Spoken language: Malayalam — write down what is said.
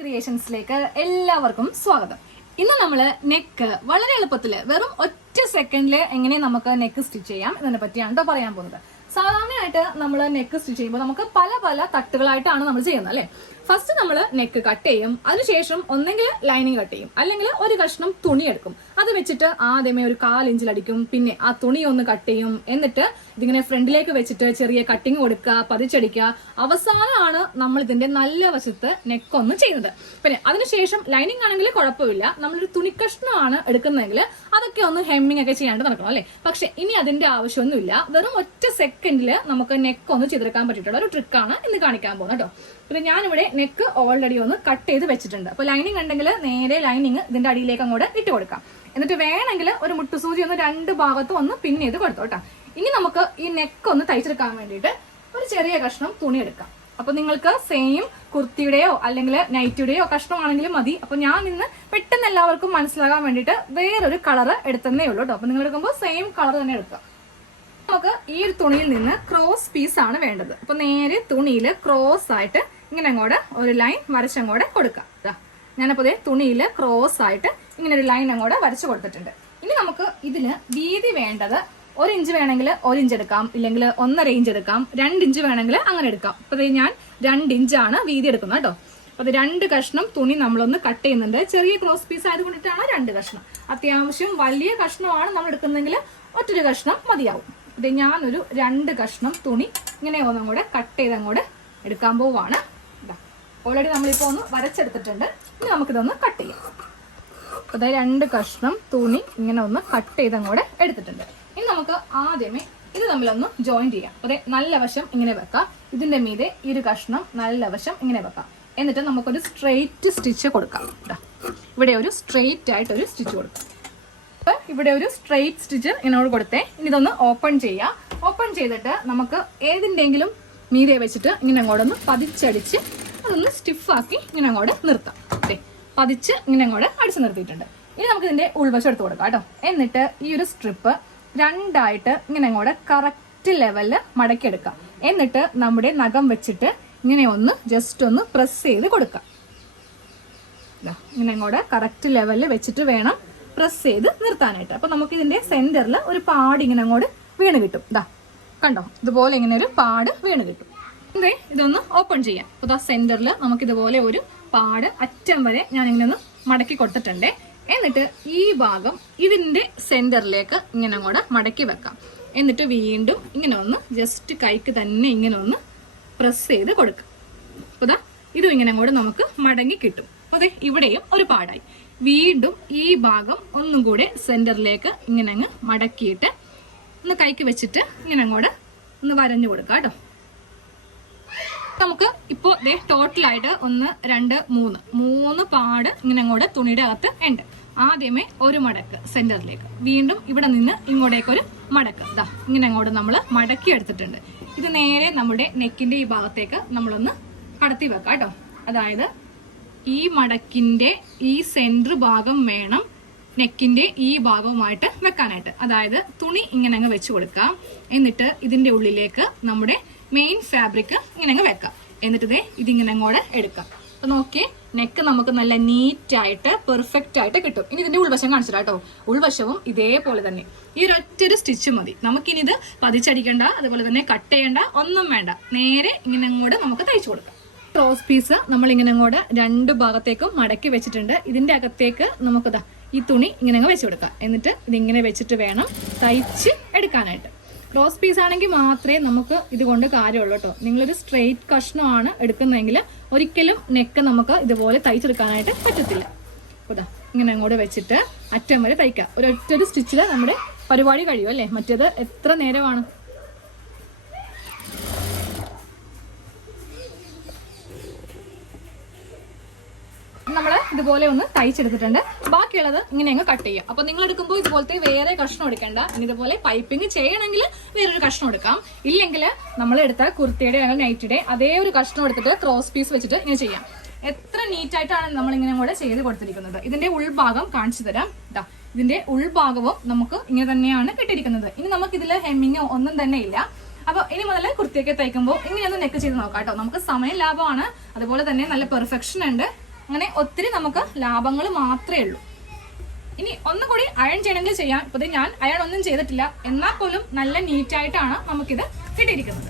ക്രിയേഷൻസിലേക്ക് എല്ലാവർക്കും സ്വാഗതം. ഇന്ന് നമ്മള് നെക്ക് വളരെ എളുപ്പത്തില് വെറും ഒറ്റ സെക്കൻഡില് എങ്ങനെ നമുക്ക് നെക്ക് സ്റ്റിച്ച് ചെയ്യാം എന്നതിനെ പറ്റിയാണ് കേട്ടോ പറയാൻ പോകുന്നത്. സാധാരണയായിട്ട് നമ്മൾ നെക്ക് സ്റ്റിച്ച് ചെയ്യുമ്പോൾ നമുക്ക് പല പല തട്ടുകളായിട്ടാണ് നമ്മൾ ചെയ്യുന്നത് അല്ലെ. ഫസ്റ്റ് നമ്മൾ നെക്ക് കട്ട് ചെയ്യും, അതിനുശേഷം ഒന്നെങ്കിൽ ലൈനിങ് കട്ട് ചെയ്യും, അല്ലെങ്കിൽ ഒരു കഷ്ണം തുണി എടുക്കും. അത് വെച്ചിട്ട് ആദ്യമേ ഒരു 1/4 ഇഞ്ചിൽ അടിക്കും, പിന്നെ ആ തുണി ഒന്ന് കട്ട് ചെയ്യും, എന്നിട്ട് ഇതിങ്ങനെ ഫ്രണ്ടിലേക്ക് വെച്ചിട്ട് ചെറിയ കട്ടിങ് കൊടുക്കുക, പതിച്ചടിക്കുക. അവസാനമാണ് നമ്മൾ ഇതിന്റെ നല്ല വശത്ത് നെക്ക് ഒന്ന് ചെയ്യുന്നത്. പിന്നെ അതിനുശേഷം ലൈനിങ് ആണെങ്കിൽ കുഴപ്പമില്ല, നമ്മളൊരു തുണി കഷ്ണമാണ് എടുക്കുന്നതെങ്കിൽ അതൊക്കെ ഒന്ന് ഹെമ്മിങ് ഒക്കെ ചെയ്യാണ്ട് നടക്കണം അല്ലെ. പക്ഷെ ഇനി അതിന്റെ ആവശ്യമൊന്നുമില്ല, വെറും ഒറ്റ സെക്കൻഡിൽ നമുക്ക് നെക്ക് ഒന്ന് ചെയ്തെടുക്കാൻ പറ്റിയിട്ടുള്ള ഒരു ട്രിക്കാണ് ഇന്ന് കാണിക്കാൻ പോകുന്നത് കേട്ടോ. പിന്നെ ഞാനിവിടെ നെക്ക് ഓൾറെഡി ഒന്ന് കട്ട് ചെയ്ത് വെച്ചിട്ടുണ്ട്. അപ്പൊ ലൈനിങ് ഉണ്ടെങ്കിൽ നേരെ ലൈനിങ് ഇതിന്റെ അടിയിലേക്ക് അങ്ങോട്ട് ഇട്ട് കൊടുക്കാം. എന്നിട്ട് വേണമെങ്കിൽ ഒരു മുട്ടുസൂചി ഒന്ന് 2 ഭാഗത്തും ഒന്ന് പിൻ ചെയ്ത് കൊടുത്തോട്ടാ. ഇനി നമുക്ക് ഈ നെക്ക് ഒന്ന് തയ്ച്ചെടുക്കാൻ വേണ്ടിയിട്ട് ഒരു ചെറിയ കഷ്ണം തുണി എടുക്കാം. അപ്പൊ നിങ്ങൾക്ക് സെയിം കുർത്തിയുടെയോ അല്ലെങ്കിൽ നൈറ്റിയുടെയോ കഷ്ണമാണെങ്കിലും മതി. അപ്പൊ ഞാൻ ഇന്ന് പെട്ടെന്ന് എല്ലാവർക്കും മനസ്സിലാകാൻ വേണ്ടിയിട്ട് വേറൊരു കളർ എടുത്തന്നേ ഉള്ളൂ കേട്ടോ. അപ്പൊ നിങ്ങൾ എടുക്കുമ്പോൾ സെയിം കളർ തന്നെ എടുക്കുക. നമുക്ക് ഈ ഒരു തുണിയിൽ നിന്ന് ക്രോസ് പീസ് ആണ് വേണ്ടത്. അപ്പൊ നേരെ തുണിയിൽ ക്രോസ് ആയിട്ട് ഇങ്ങനെ അങ്ങോട്ട് ഒരു ലൈൻ വരച്ചങ്ങോട്ട് കൊടുക്കാം. ഞാനപ്പോ തുണിയിൽ ക്രോസ് ആയിട്ട് ഇങ്ങനെ ഒരു ലൈൻ അങ്ങോട്ട് വരച്ചു കൊടുത്തിട്ടുണ്ട്. ഇനി നമുക്ക് ഇതിന് വീതി വേണ്ടത് 1 ഇഞ്ച് വേണമെങ്കിൽ 1 ഇഞ്ച് എടുക്കാം, ഇല്ലെങ്കിൽ 1.5 ഇഞ്ച് എടുക്കാം, 2 ഇഞ്ച് വേണമെങ്കിൽ അങ്ങനെ എടുക്കാം. അപ്പൊ ഞാൻ 2 ഇഞ്ചാണ് വീതി എടുക്കുന്നത് കേട്ടോ. അപ്പൊ അത് 2 കഷ്ണം തുണി നമ്മളൊന്ന് കട്ട് ചെയ്യുന്നുണ്ട്. ചെറിയ ക്രോസ് പീസ് ആയതുകൊണ്ടിട്ടാണ് 2 കഷ്ണം. അത്യാവശ്യം വലിയ കഷ്ണമാണ് നമ്മൾ എടുക്കുന്നെങ്കിൽ ഒറ്റൊരു കഷ്ണം മതിയാവും. ഇത് ഞാനൊരു 2 കഷ്ണം തുണി ഇങ്ങനെ ഒന്നും കൂടെ കട്ട് ചെയ്ത് അങ്ങോട്ട് എടുക്കാൻ പോവാണ്. ഓൾറെഡി നമ്മളിപ്പോ ഒന്ന് വരച്ചെടുത്തിട്ടുണ്ട്. ഇനി നമുക്കിതൊന്ന് കട്ട് ചെയ്യാം. അപ്പൊ 2 കഷ്ണം തുണി ഇങ്ങനെ ഒന്ന് കട്ട് ചെയ്ത് അങ്ങോട്ട് എടുത്തിട്ടുണ്ട്. ഇനി നമുക്ക് ആദ്യമേ ഇത് തമ്മിലൊന്ന് ജോയിൻ ചെയ്യാം. അതെ, നല്ല വശം ഇങ്ങനെ വെക്കാം, ഇതിന്റെ മീതെ ഒരു കഷ്ണം നല്ല വശം ഇങ്ങനെ വെക്കാം. എന്നിട്ട് നമുക്കൊരു സ്ട്രെയിറ്റ് സ്റ്റിച്ച് കൊടുക്കാം. ഇവിടെ ഒരു സ്ട്രെയിറ്റ് ആയിട്ട് ഒരു സ്റ്റിച്ച് കൊടുക്കാം. ഇവിടെ ഒരു സ്ട്രെയിറ്റ് സ്റ്റിച്ച് ഇങ്ങോട്ട് കൊടുത്തേ. ഇനി ഇതൊന്ന് ഓപ്പൺ ചെയ്യാം. ഓപ്പൺ ചെയ്തിട്ട് നമുക്ക് ഏതിൻ്റെങ്കിലും മീതെ വെച്ചിട്ട് ഇങ്ങനെ അങ്ങോട്ടൊന്ന് പതിച്ചടിച്ച് അതൊന്ന് സ്റ്റിഫാക്കി ഇങ്ങനെ അങ്ങോട്ട് നിർത്താം. പതിച്ച് ഇങ്ങനെ അങ്ങോട്ട് അടിച്ച് നിർത്തിയിട്ടുണ്ട്. ഇനി നമുക്ക് ഇതിന്റെ ഉൾവശം എടുത്ത് കൊടുക്കാം കേട്ടോ. എന്നിട്ട് ഈ ഒരു സ്ട്രിപ്പ് 2ആയിട്ട് ഇങ്ങനെ അങ്ങോട്ട് കറക്റ്റ് ലെവലിൽ മടക്കിയെടുക്കാം. എന്നിട്ട് നമ്മുടെ നഖം വെച്ചിട്ട് ഇങ്ങനെ ഒന്ന് ജസ്റ്റ് ഒന്ന് പ്രസ് ചെയ്ത് കൊടുക്കാം. ഇങ്ങനെ അങ്ങോട്ട് കറക്റ്റ് ലെവലിൽ വെച്ചിട്ട് വേണം പ്രസ് ചെയ്ത് നിർത്താനായിട്ട്. അപ്പൊ നമുക്ക് ഇതിന്റെ സെന്ററിൽ ഒരു പാട് ഇങ്ങനെ അങ്ങോട്ട് വീണ് കിട്ടും. കണ്ടോ, ഇതുപോലെ ഇങ്ങനെ ഒരു പാട് വീണ് കിട്ടും. ഇതൊന്ന് ഓപ്പൺ ചെയ്യാം. അപ്പൊ സെന്ററിൽ നമുക്ക് ഇതുപോലെ ഒരു പാട് അറ്റം വരെ ഞാൻ ഇങ്ങനെ ഒന്ന് മടക്കി കൊടുത്തിട്ടുണ്ട്. എന്നിട്ട് ഈ ഭാഗം ഇതിന്റെ സെന്ററിലേക്ക് ഇങ്ങനെ അങ്ങോട്ട് മടക്കി വെക്കാം. എന്നിട്ട് വീണ്ടും ഇങ്ങനെ ഒന്ന് ജസ്റ്റ് കൈക്ക് തന്നെ ഇങ്ങനെ ഒന്ന് പ്രസ് ചെയ്ത് കൊടുക്കാം. അപ്പൊ ഇതും ഇങ്ങനെ അങ്ങോട്ട് നമുക്ക് മടങ്ങി കിട്ടും. അതെ, ഇവിടെയും ഒരു പാടായി. വീണ്ടും ഈ ഭാഗം ഒന്നും കൂടെ സെന്ററിലേക്ക് ഇങ്ങനെ അങ്ങ് മടക്കിയിട്ട് ഒന്ന് കൈക്ക് വെച്ചിട്ട് ഇങ്ങനെ അങ്ങോട്ട് ഒന്ന് വരഞ്ഞു കൊടുക്കാം കേട്ടോ. നമുക്ക് ഇപ്പോ ടോട്ടലായിട്ട് 1, 2, 3 പാട് ഇങ്ങനെ അങ്ങോട്ട് തുണിയുടെ അകത്ത് ഉണ്ട്. ആദ്യമേ ഒരു മടക്ക് സെന്ററിലേക്ക്, വീണ്ടും ഇവിടെ നിന്ന് ഇങ്ങോട്ടേക്കൊരു മടക്ക്. ഇങ്ങനെ അങ്ങോട്ട് നമ്മൾ മടക്കി എടുത്തിട്ടുണ്ട്. ഇത് നേരെ നമ്മുടെ നെക്കിന്റെ ഈ ഭാഗത്തേക്ക് നമ്മളൊന്ന് കടത്തി വെക്കാം കേട്ടോ. അതായത് ഈ മടക്കിന്റെ ഈ സെന്റർ ഭാഗം വേണം നെക്കിന്റെ ഈ ഭാഗവുമായിട്ട് വെക്കാനായിട്ട്. അതായത് തുണി ഇങ്ങനെ അങ്ങ് വെച്ച് കൊടുക്കാം. എന്നിട്ട് ഇതിന്റെ ഉള്ളിലേക്ക് നമ്മുടെ മെയിൻ ഫാബ്രിക് ഇങ്ങനെ അങ്ങ് വെക്കാം. എന്നിട്ട് ഇതിങ്ങനെ അങ്ങോട്ട് എടുക്കാം. അപ്പൊ നോക്കിയേ, നെക്ക് നമുക്ക് നല്ല നീറ്റ് ആയിട്ട് പെർഫെക്റ്റ് ആയിട്ട് കിട്ടും. ഇനി ഇതിന്റെ ഉൾവശം കാണിച്ചില്ല കേട്ടോ. ഉൾവശവും ഇതേപോലെ തന്നെ ഈ ഒരൊറ്റൊരു സ്റ്റിച്ച് മതി. നമുക്കിനി ഇത് പതിച്ചടിക്കണ്ട, അതുപോലെ തന്നെ കട്ട് ചെയ്യണ്ട, ഒന്നും വേണ്ട. നേരെ ഇങ്ങനെ അങ്ങോട്ട് നമുക്ക് തയ്ച്ചു കൊടുക്കാം. ക്രോസ് പീസ് നമ്മൾ ഇങ്ങനെ അങ്ങോട്ട് 2 ഭാഗത്തേക്കും മടക്കി വെച്ചിട്ടുണ്ട്. ഇതിന്റെ അകത്തേക്ക് നമുക്കിതാ ഈ തുണി ഇങ്ങനെ അങ്ങ് വെച്ച് കൊടുക്കാം. എന്നിട്ട് ഇതിങ്ങനെ വെച്ചിട്ട് വേണം തയ്ച്ച് എടുക്കാനായിട്ട്. ക്രോസ് പീസ് ആണെങ്കിൽ മാത്രമേ നമുക്ക് ഇതുകൊണ്ട് കാര്യമുള്ളൂ കേട്ടോ. നിങ്ങളൊരു സ്ട്രെയിറ്റ് കഷ്ണമാണ് എടുക്കുന്നതെങ്കിൽ ഒരിക്കലും നെക്ക് നമുക്ക് ഇതുപോലെ തയ്ച്ചെടുക്കാനായിട്ട് പറ്റത്തില്ല. അതാ ഇങ്ങനെ അങ്ങോട്ട് വെച്ചിട്ട് അറ്റം വരെ തയ്ക്കാം. ഒരൊറ്റൊരു സ്റ്റിച്ചിൽ നമ്മുടെ പരിപാടി കഴിയും അല്ലേ. മറ്റേത് എത്ര നേരമാണ്. നമ്മൾ ഇതുപോലെ ഒന്ന് തയ്ച്ചെടുത്തിട്ടുണ്ട്. ബാക്കിയുള്ളത് ഇങ്ങനെ അങ്ങ് കട്ട് ചെയ്യാം. അപ്പൊ നിങ്ങൾ എടുക്കുമ്പോൾ ഇതുപോലത്തെ വേറെ കഷ്ണം എടുക്കേണ്ട. ഇനി ഇതുപോലെ പൈപ്പിംഗ് ചെയ്യണമെങ്കിൽ വേറൊരു കഷ്ണം എടുക്കാം. ഇല്ലെങ്കിൽ നമ്മൾ എടുത്ത കുർത്തിയുടെ അല്ലെങ്കിൽ നൈറ്റിയുടെ അതേ ഒരു കഷ്ണം എടുത്തിട്ട് ക്രോസ് പീസ് വെച്ചിട്ട് ഇങ്ങനെ ചെയ്യാം. എത്ര നീറ്റായിട്ടാണ് നമ്മൾ ഇങ്ങനെ കൂടെ ചെയ്ത് കൊടുത്തിരിക്കുന്നത്. ഇതിന്റെ ഉൾഭാഗം കാണിച്ചു തരാം. ഇതിന്റെ ഉൾഭാഗവും നമുക്ക് ഇങ്ങനെ തന്നെയാണ് കിട്ടിയിരിക്കുന്നത്. ഇനി നമുക്ക് ഇതിൽ ഹെമ്മിങ്ങോ ഒന്നും തന്നെ ഇല്ല. അപ്പോൾ ഇനി മുതൽ കുർത്തിയൊക്കെ തയ്ക്കുമ്പോൾ ഇങ്ങനെയൊന്ന് നെക്ക് ചെയ്ത് നോക്കാം കേട്ടോ. നമുക്ക് സമയം ലാഭമാണ്, അതുപോലെ തന്നെ നല്ല പെർഫെക്ഷൻ ഉണ്ട്. അങ്ങനെ ഒത്തിരി നമുക്ക് ലാഭങ്ങൾ മാത്രമേ ഉള്ളൂ. ഇനി ഒന്നുകൂടി അയൺ ചെയ്യണമെങ്കിൽ ചെയ്യാം. ഇപ്പൊ ഞാൻ അയൺ ഒന്നും ചെയ്തിട്ടില്ല, എന്നാൽ പോലും നല്ല നീറ്റായിട്ടാണ് നമുക്കിത് കിട്ടിയിരിക്കുന്നത്.